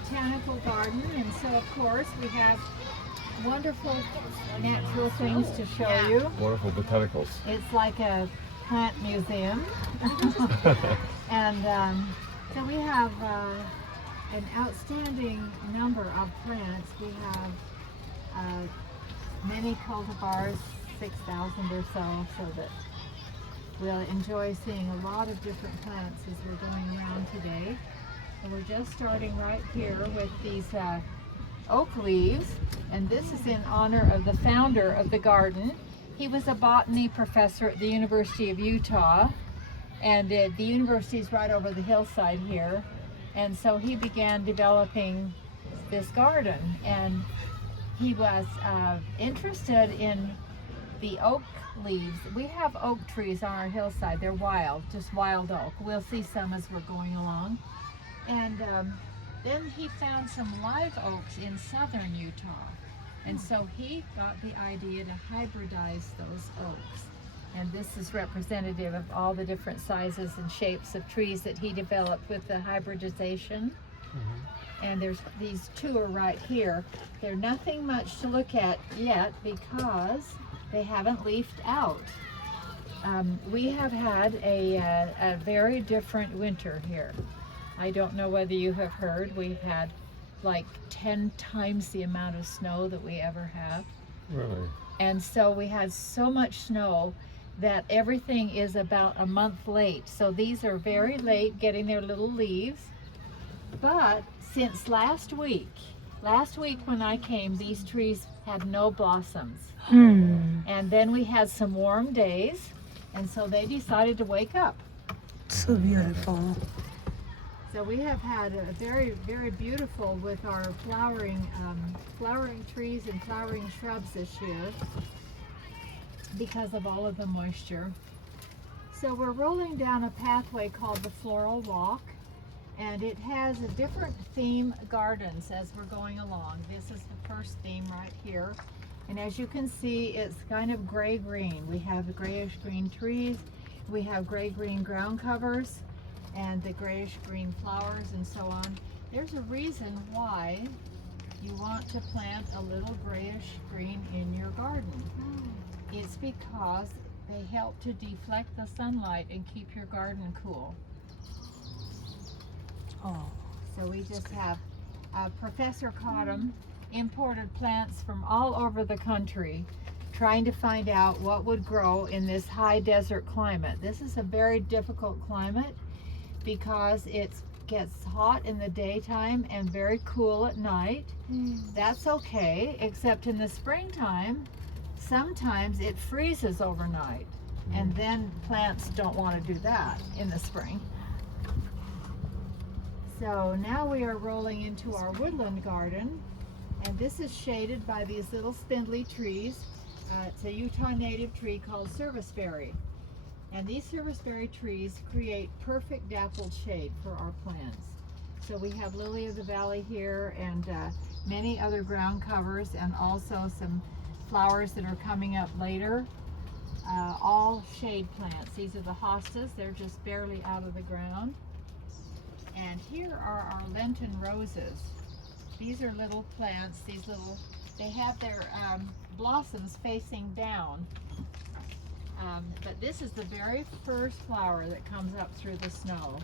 botanical garden, and so of course we have wonderful natural things to show you. Wonderful botanicals. It's like a plant museum. And so we have an outstanding number of plants. We have many cultivars, 6,000 or so that we'll enjoy seeing a lot of different plants as we're going around today. And we're just starting right here with these oak leaves, and this is in honor of the founder of the garden. He was a botany professor at the University of Utah, and the university is right over the hillside here, and so he began developing this garden, and he was interested in the oak leaves. We have oak trees on our hillside. They're wild, just wild oak. We'll see some as we're going along. And then he found some live oaks in southern Utah. And so he got the idea to hybridize those oaks. And this is representative of all the different sizes and shapes of trees that he developed with the hybridization. And there's these two are right here. They're nothing much to look at yet because they haven't leafed out. We have had a very different winter here. I don't know whether you have heard, we've had like 10 times the amount of snow that we ever have. Really? And so we had so much snow that everything is about a month late. So these are very late getting their little leaves. But since last week when I came, these trees had no blossoms. And then we had some warm days, and so they decided to wake up. So beautiful. So we have had a very, very beautiful with our flowering trees and flowering shrubs this year because of all of the moisture. So we're rolling down a pathway called the Floral Walk, and it has a different theme gardens as we're going along. This is the first theme right here. And as you can see, it's kind of gray-green. We have the grayish-green trees, we have gray-green ground covers, and the grayish-green flowers and so on. There's a reason why you want to plant a little grayish-green in your garden. It's because they help to deflect the sunlight and keep your garden cool. Oh. So we just have Professor Cottam imported plants from all over the country trying to find out what would grow in this high desert climate. This is a very difficult climate because it gets hot in the daytime and very cool at night. That's okay, except in the springtime, sometimes it freezes overnight, and then plants don't want to do that in the spring. So now we are rolling into our woodland garden, and this is shaded by these little spindly trees. It's a Utah native tree called serviceberry. And these serviceberry trees create perfect dappled shade for our plants. So we have lily of the valley here and many other ground covers, and also some flowers that are coming up later. All shade plants. These are the hostas. They're just barely out of the ground. And here are our Lenten roses. These are little plants. They have their blossoms facing down. But this is the very first flower that comes up through the snow.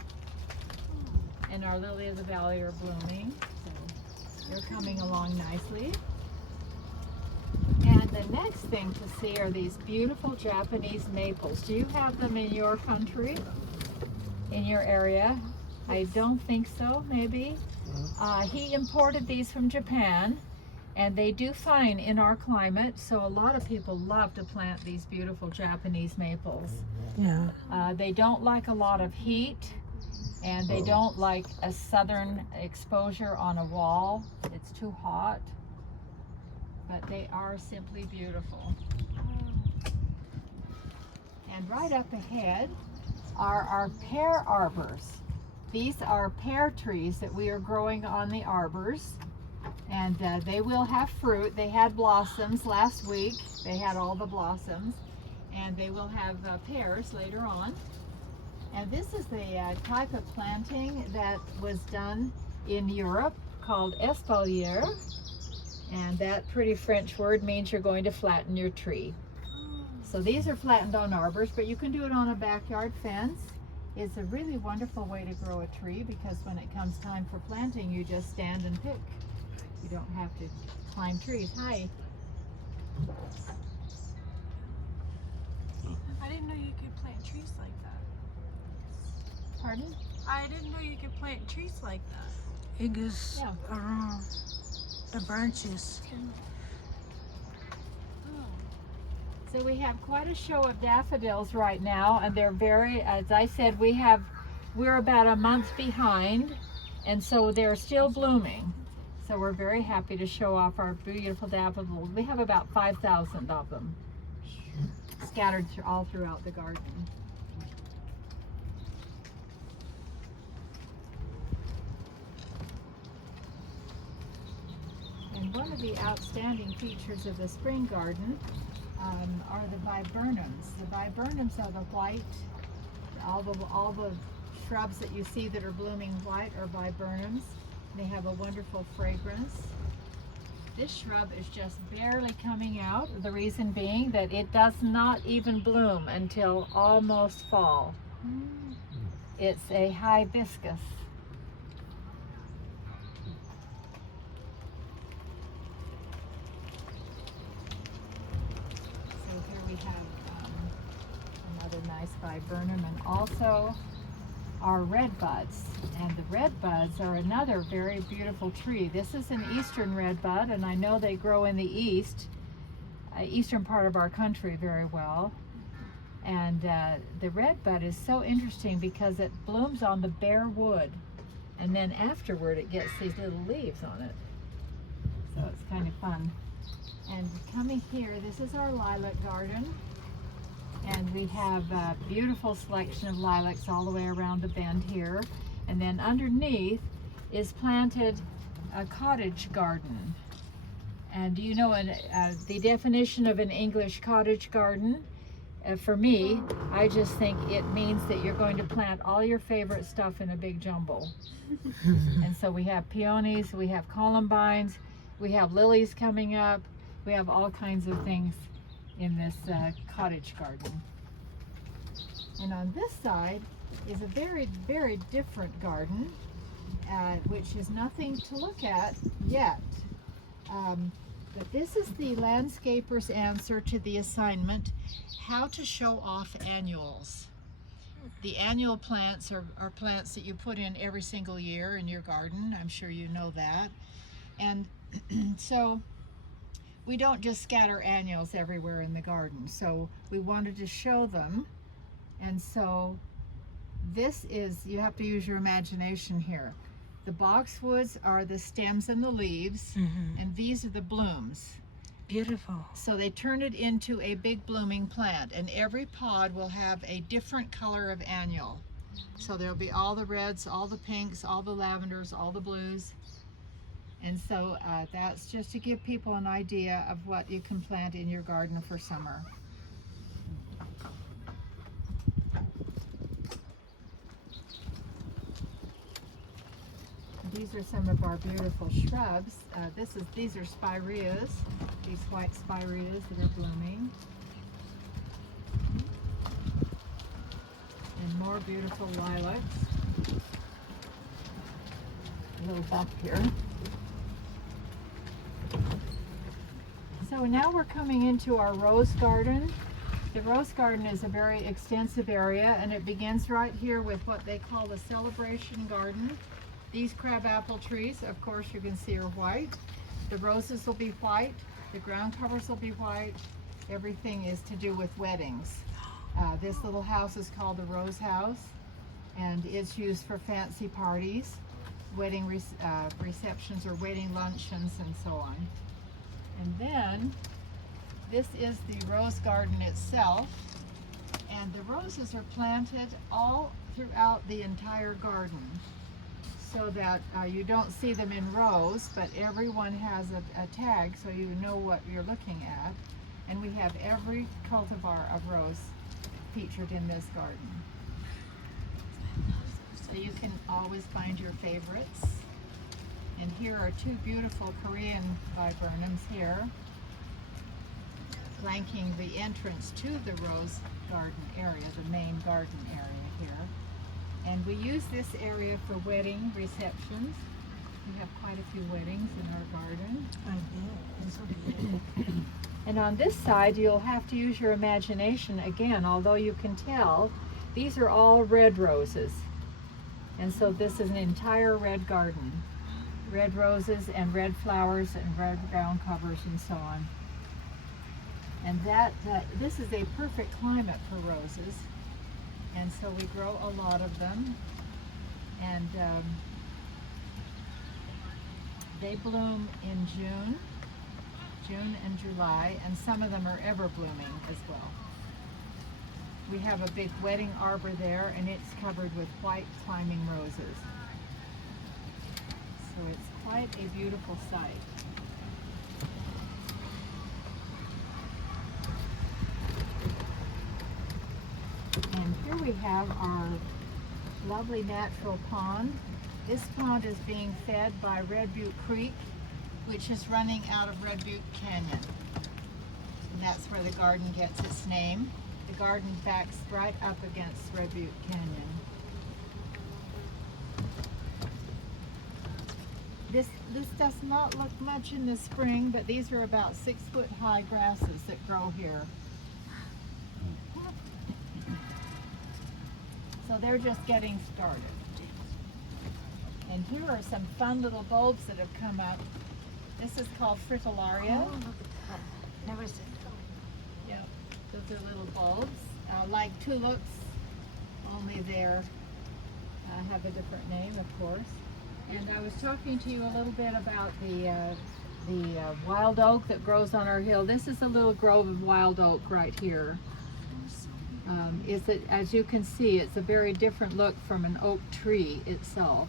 And our lily of the valley are blooming. So they're coming along nicely. And the next thing to see are these beautiful Japanese maples. Do you have them in your country? In your area? I don't think so, maybe. He imported these from Japan, and they do fine in our climate, so a lot of people love to plant these beautiful Japanese maples. Yeah. They don't like a lot of heat, and they don't like a southern exposure on a wall. It's too hot, but they are simply beautiful. And right up ahead are our pear arbors. These are pear trees that we are growing on the arbors, and they will have fruit. They had blossoms last week. They had all the blossoms, and they will have pears later on. And this is the type of planting that was done in Europe called Espalier, and that pretty French word means you're going to flatten your tree. So these are flattened on arbors, but you can do it on a backyard fence. It's a really wonderful way to grow a tree because when it comes time for planting, you just stand and pick. You don't have to climb trees. Hi. I didn't know you could plant trees like that. Pardon? I didn't know you could plant trees like that. It goes Yeah. around the branches. So we have quite a show of daffodils right now, and they're very, as I said, we're about a month behind, and so they're still blooming. So we're very happy to show off our beautiful daffodils. We have about 5,000 of them scattered all throughout the garden. And one of the outstanding features of the spring garden are the viburnums. The viburnums are the white, all the shrubs that you see that are blooming white are viburnums. They have a wonderful fragrance. This shrub is just barely coming out, the reason being that it does not even bloom until almost fall. It's a hibiscus. We have another nice viburnum, and also our red buds. And the red buds are another very beautiful tree. This is an eastern red bud, and I know they grow in the eastern part of our country very well. And the red bud is so interesting because it blooms on the bare wood, and then afterward it gets these little leaves on it. So it's kind of fun. And coming here, this is our lilac garden, and we have a beautiful selection of lilacs all the way around the bend here. And then underneath is planted a cottage garden. And do you know the definition of an English cottage garden? For me, I just think it means that you're going to plant all your favorite stuff in a big jumble. And so we have peonies, we have columbines, we have lilies coming up. We have all kinds of things in this cottage garden. And on this side is a very, very different garden, which is nothing to look at yet. But this is the landscaper's answer to the assignment, how to show off annuals. The annual plants are plants that you put in every single year in your garden. I'm sure you know that. And so we don't just scatter annuals everywhere in the garden, so we wanted to show them. And so this is, you have to use your imagination here. The boxwoods are the stems and the leaves, and these are the blooms. Beautiful. So they turn it into a big blooming plant, and every pod will have a different color of annual. So there'll be all the reds, all the pinks, all the lavenders, all the blues. And so that's just to give people an idea of what you can plant in your garden for summer. These are some of our beautiful shrubs. These are spireas, these white spireas that are blooming. And more beautiful lilacs. A little bump here. So now we're coming into our rose garden. The rose garden is a very extensive area, and it begins right here with what they call the celebration garden. These crabapple trees, of course, you can see are white. The roses will be white, the ground covers will be white. Everything is to do with weddings. This little house is called the Rose House, and it's used for fancy parties, wedding receptions or wedding luncheons, and so on. And then this is the rose garden itself, and the roses are planted all throughout the entire garden, so that you don't see them in rows, but everyone has a tag so you know what you're looking at. And we have every cultivar of rose featured in this garden. So you can always find your favorites. And here are two beautiful Korean viburnums here, flanking the entrance to the rose garden area, the main garden area here. And we use this area for wedding receptions. We have quite a few weddings in our garden. I bet. It's so beautiful. And on this side, you'll have to use your imagination again, although you can tell these are all red roses. And so this is an entire red garden. Red roses and red flowers and red ground covers and so on. And this is a perfect climate for roses. And so we grow a lot of them. And they bloom in June and July, and some of them are ever blooming as well. We have a big wedding arbor there, and it's covered with white climbing roses. So it's quite a beautiful sight. And here we have our lovely natural pond. This pond is being fed by Red Butte Creek, which is running out of Red Butte Canyon. And that's where the garden gets its name. The garden backs right up against Red Butte Canyon. This does not look much in the spring, but these are about 6-foot high grasses that grow here. So they're just getting started. And here are some fun little bulbs that have come up. This is called fritillaria. Oh, look at that. Never seen that. Yep, those are little bulbs, like tulips, only they're have a different name, of course. And I was talking to you a little bit about the wild oak that grows on our hill. This is a little grove of wild oak right here. As you can see, it's a very different look from an oak tree itself,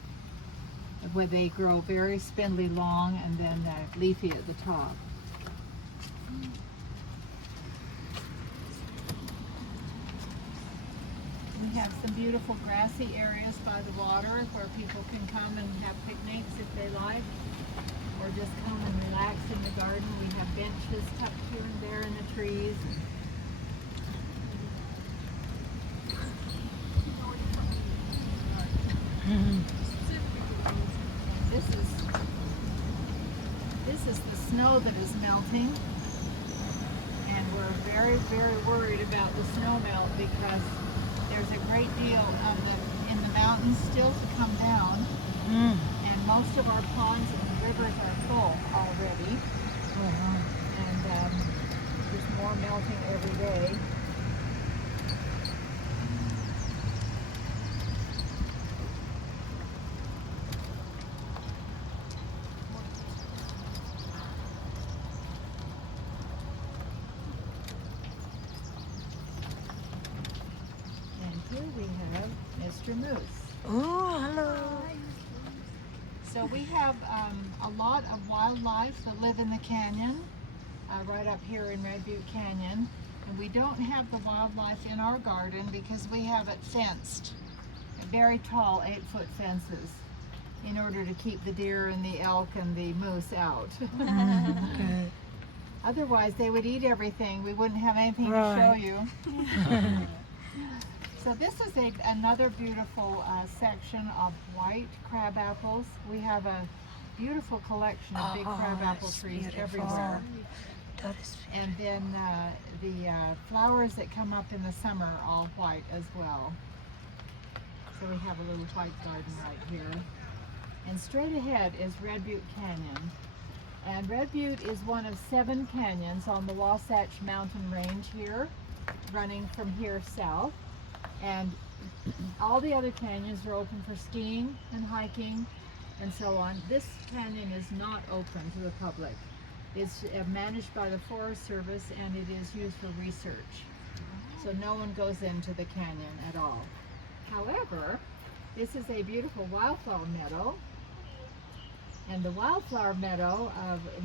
where they grow very spindly long and then leafy at the top. We have some beautiful grassy areas by the water where people can come and have picnics if they like, or just come and relax in the garden. We have benches tucked here and there in the trees. This is the snow that is melting, and we're very, very worried about the snow melt because there's a great deal of in the mountains still to come down, and most of our ponds and rivers are full already, and there's more melting every day. Here we have Mr. Moose. Oh, hello. So we have a lot of wildlife that live in the canyon, right up here in Red Butte Canyon. And we don't have the wildlife in our garden because we have it fenced, very tall 8-foot fences, in order to keep the deer and the elk and the moose out. Okay. Otherwise they would eat everything. We wouldn't have anything to show you. So this is another beautiful section of white crab apples. We have a beautiful collection of big crabapple trees everywhere. That is And then the flowers that come up in the summer are all white as well. So we have a little white garden right here. And straight ahead is Red Butte Canyon. And Red Butte is one of 7 canyons on the Wasatch Mountain Range here, running from here south. And all the other canyons are open for skiing and hiking and so on. This canyon is not open to the public. It's managed by the Forest Service and it is used for research. So no one goes into the canyon at all. However, this is a beautiful wildflower meadow. And the wildflower meadow,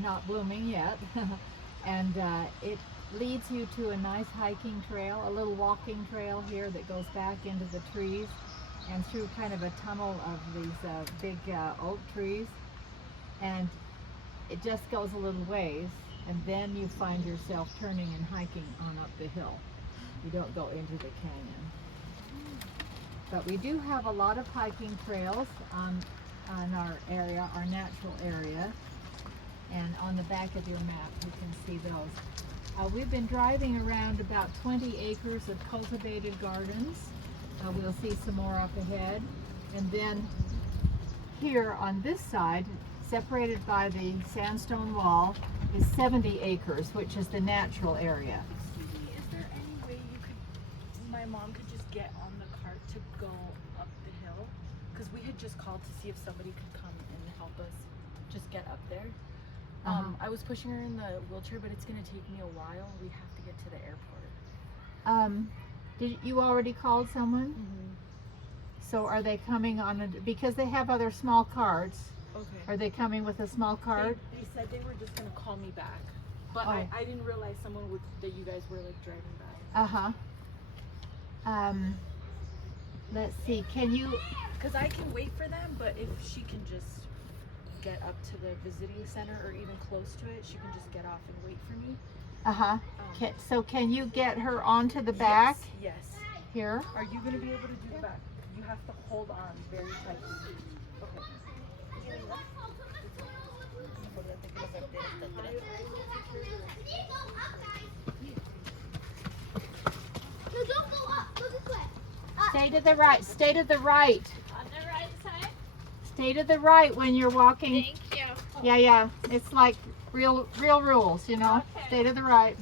not blooming yet, and it leads you to a nice hiking trail, a little walking trail here that goes back into the trees and through kind of a tunnel of these big oak trees. and it just goes a little ways, and then you find yourself turning and hiking on up the hill. You don't go into the canyon. But we do have a lot of hiking trails on our area, our natural area. And on the back of your map, you can see those. We've been driving around about 20 acres of cultivated gardens. We'll see some more up ahead. And then here on this side, separated by the sandstone wall, is 70 acres, which is the natural area. Susie, is there any way my mom could just get on the cart to go up the hill? Because we had just called to see if somebody could come and help us just get up there. I was pushing her in the wheelchair, but it's going to take me a while. We have to get to the airport. Did you already called someone? Mm-hmm. So are they coming on because they have other small carts? Okay. Are they coming with a small cart? They said they were just going to call me back, but Oh. I didn't realize that you guys were like driving by. Let's see. Can you? Because I can wait for them, but if she can just get up to the visiting center or even close to it, she can just get off and wait for me. So can you get her onto the back Yes. here? Are you going to be able to do the back? You have to hold on very tightly. Okay. No, don't go up. Go this way. Stay to the right. Stay to the right. On the right side. Stay to the right when you're walking. Thank you. Yeah. It's like real rules, you know. Okay. Stay to the right.